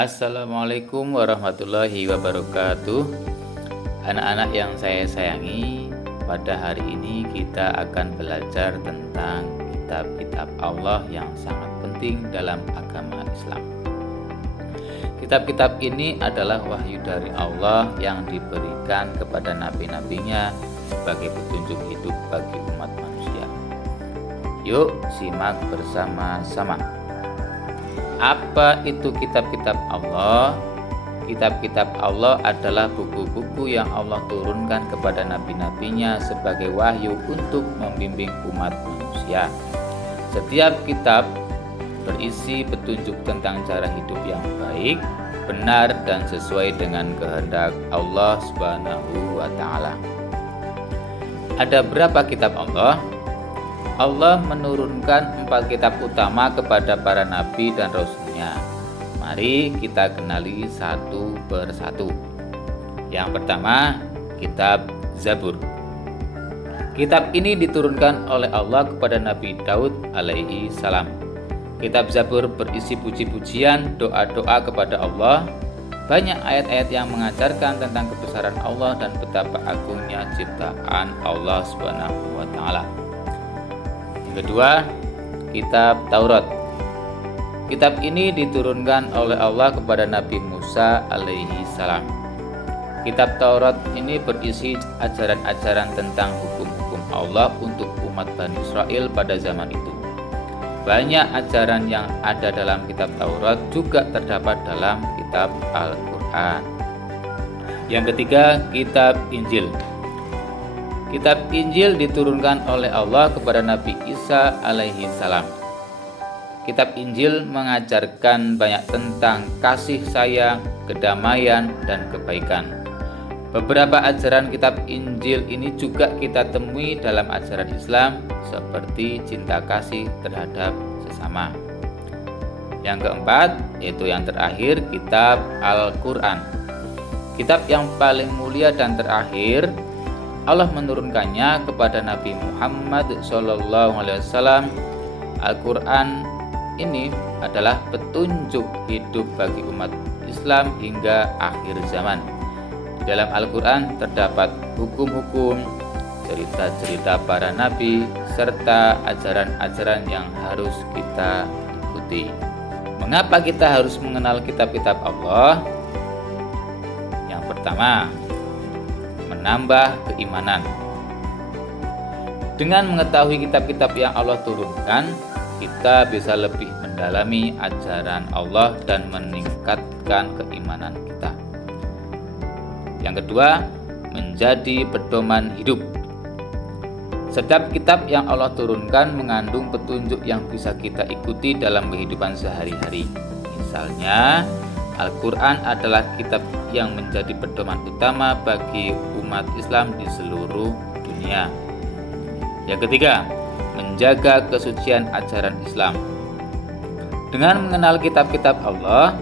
Assalamualaikum warahmatullahi wabarakatuh. Anak-anak yang saya sayangi, pada hari ini kita akan belajar tentang kitab-kitab Allah yang sangat penting dalam agama Islam. Kitab-kitab ini adalah wahyu dari Allah yang diberikan kepada nabi-nabinya sebagai petunjuk hidup bagi umat manusia. Yuk simak bersama-sama. Apa itu kitab-kitab Allah? Kitab-kitab Allah adalah buku-buku yang Allah turunkan kepada nabi-nabinya sebagai wahyu untuk membimbing umat manusia. Setiap kitab berisi petunjuk tentang cara hidup yang baik, benar, dan sesuai dengan kehendak Allah Subhanahu wa Ta'ala. Ada berapa kitab Allah? Allah menurunkan 4 kitab utama kepada para nabi dan rasulnya. Mari kita kenali satu persatu. Yang pertama, kitab Zabur. Kitab ini diturunkan oleh Allah kepada Nabi Daud alaihi salam. Kitab Zabur berisi puji-pujian, doa-doa kepada Allah. Banyak ayat-ayat yang mengajarkan tentang kebesaran Allah dan betapa agungnya ciptaan Allah Subhanahu wa Ta'ala. Kedua, kitab Taurat. Kitab ini diturunkan oleh Allah kepada Nabi Musa alaihi salam. Kitab Taurat ini berisi ajaran-ajaran tentang hukum-hukum Allah untuk umat Bani Israel pada zaman itu. Banyak ajaran yang ada dalam kitab Taurat juga terdapat dalam kitab Al-Quran. Yang ketiga, kitab Injil. Kitab Injil diturunkan oleh Allah kepada Nabi Isa alaihi salam. Kitab Injil mengajarkan banyak tentang kasih sayang, kedamaian, dan kebaikan. Beberapa ajaran kitab Injil ini juga kita temui dalam ajaran Islam seperti cinta kasih terhadap sesama. Yang keempat, yaitu yang terakhir, kitab Al-Quran. Kitab yang paling mulia dan terakhir, Allah menurunkannya kepada Nabi Muhammad SAW. Al-Quran ini adalah petunjuk hidup bagi umat Islam hingga akhir zaman. Di dalam Al-Quran terdapat hukum-hukum, cerita-cerita para nabi, serta ajaran-ajaran yang harus kita ikuti. Mengapa kita harus mengenal kitab-kitab Allah? Yang pertama, menambah keimanan. Dengan mengetahui kitab-kitab yang Allah turunkan, kita bisa lebih mendalami ajaran Allah dan meningkatkan keimanan kita. Yang kedua, menjadi pedoman hidup. Setiap kitab yang Allah turunkan mengandung petunjuk yang bisa kita ikuti dalam kehidupan sehari-hari. Misalnya, Al-Quran adalah kitab yang menjadi pedoman utama bagi umat Islam di seluruh dunia. Yang ketiga, menjaga kesucian ajaran Islam. Dengan mengenal kitab-kitab Allah,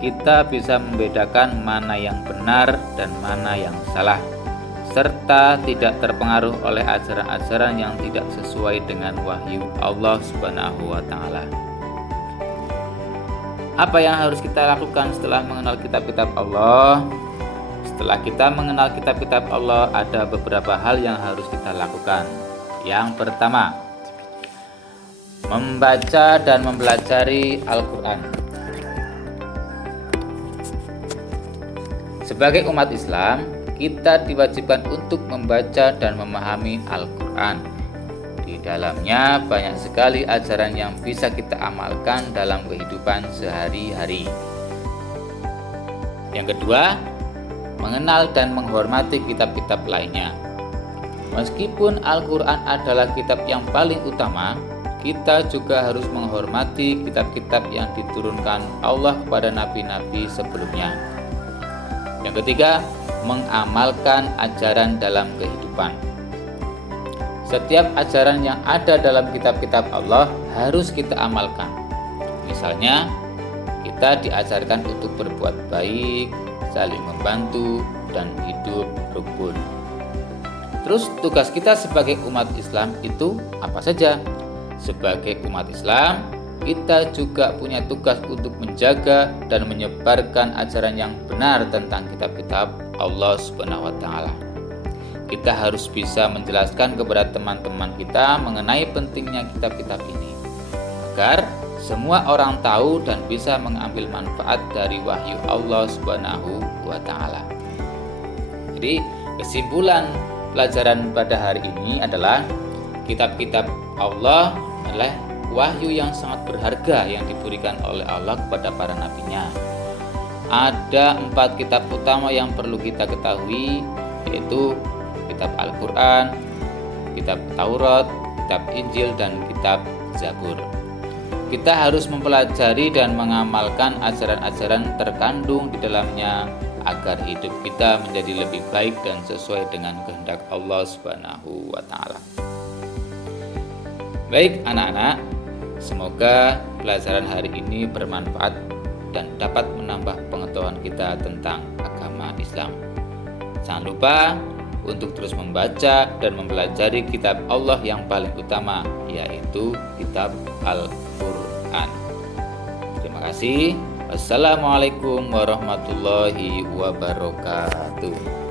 kita bisa membedakan mana yang benar dan mana yang salah, serta tidak terpengaruh oleh ajaran-ajaran yang tidak sesuai dengan wahyu Allah Subhanahu wa Ta'ala. Apa yang harus kita lakukan setelah mengenal kitab-kitab Allah? Setelah kita mengenal kitab-kitab Allah, ada beberapa hal yang harus kita lakukan. Yang pertama, membaca dan mempelajari Al-Quran. Sebagai umat Islam, kita diwajibkan untuk membaca dan memahami Al-Quran. Di dalamnya banyak sekali ajaran yang bisa kita amalkan dalam kehidupan sehari-hari. Yang kedua, mengenal dan menghormati kitab-kitab lainnya. Meskipun Al-Quran adalah kitab yang paling utama, kita juga harus menghormati kitab-kitab yang diturunkan Allah kepada nabi-nabi sebelumnya. Yang ketiga, mengamalkan ajaran dalam kehidupan. Setiap ajaran yang ada dalam kitab-kitab Allah harus kita amalkan. Misalnya, kita diajarkan untuk berbuat baik, saling membantu, dan hidup rukun. Terus tugas kita sebagai umat Islam itu apa saja? Sebagai umat Islam, kita juga punya tugas untuk menjaga dan menyebarkan ajaran yang benar tentang kitab-kitab Allah Subhanahu wa taala. Kita harus bisa menjelaskan kepada teman-teman kita mengenai pentingnya kitab-kitab ini agar semua orang tahu dan bisa mengambil manfaat dari wahyu Allah Subhanahu wa taala. Jadi, kesimpulan pelajaran pada hari ini adalah kitab-kitab Allah adalah wahyu yang sangat berharga yang diberikan oleh Allah kepada para nabinya. Ada 4 kitab utama yang perlu kita ketahui, yaitu kitab Al-Quran, kitab Taurat, kitab Injil, dan kitab Zabur. Kita harus mempelajari dan mengamalkan ajaran-ajaran terkandung di dalamnya agar hidup kita menjadi lebih baik dan sesuai dengan kehendak Allah Subhanahu wa taala. Baik anak-anak, semoga pelajaran hari ini bermanfaat dan dapat menambah pengetahuan kita tentang agama Islam. Jangan lupa untuk terus membaca dan mempelajari kitab Allah yang paling utama, yaitu kitab Al-Quran. Terima kasih. Wassalamualaikum warahmatullahi wabarakatuh.